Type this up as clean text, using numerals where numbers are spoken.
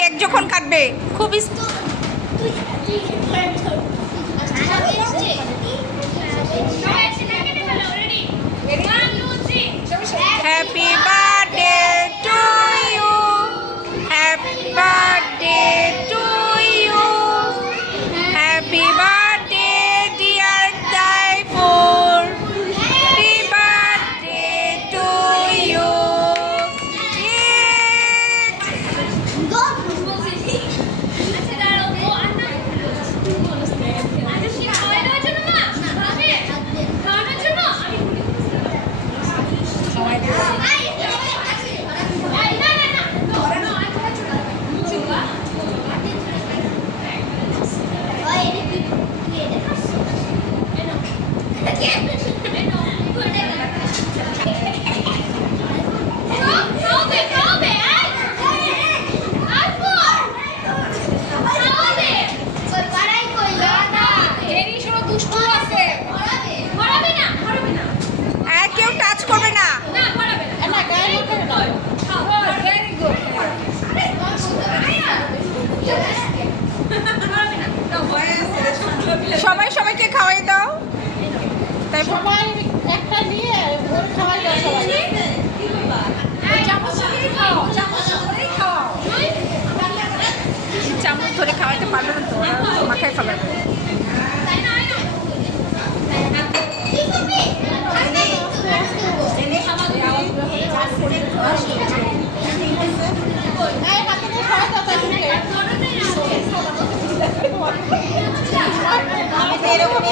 Cake যখন কাটবে খুব happy birthday to you, happy birthday to you, happy birthday dear Taifur, happy birthday to you. কেউ touch করবে না। সবাই সবাইকে খাওয়াই দাও, তাই সবাই একটা নিয়ে ওর খাওয়াই দাও। চামচ ধরে খাওয়াইতে পারবে না তো, মাথায় খাওয়াবে। এরকম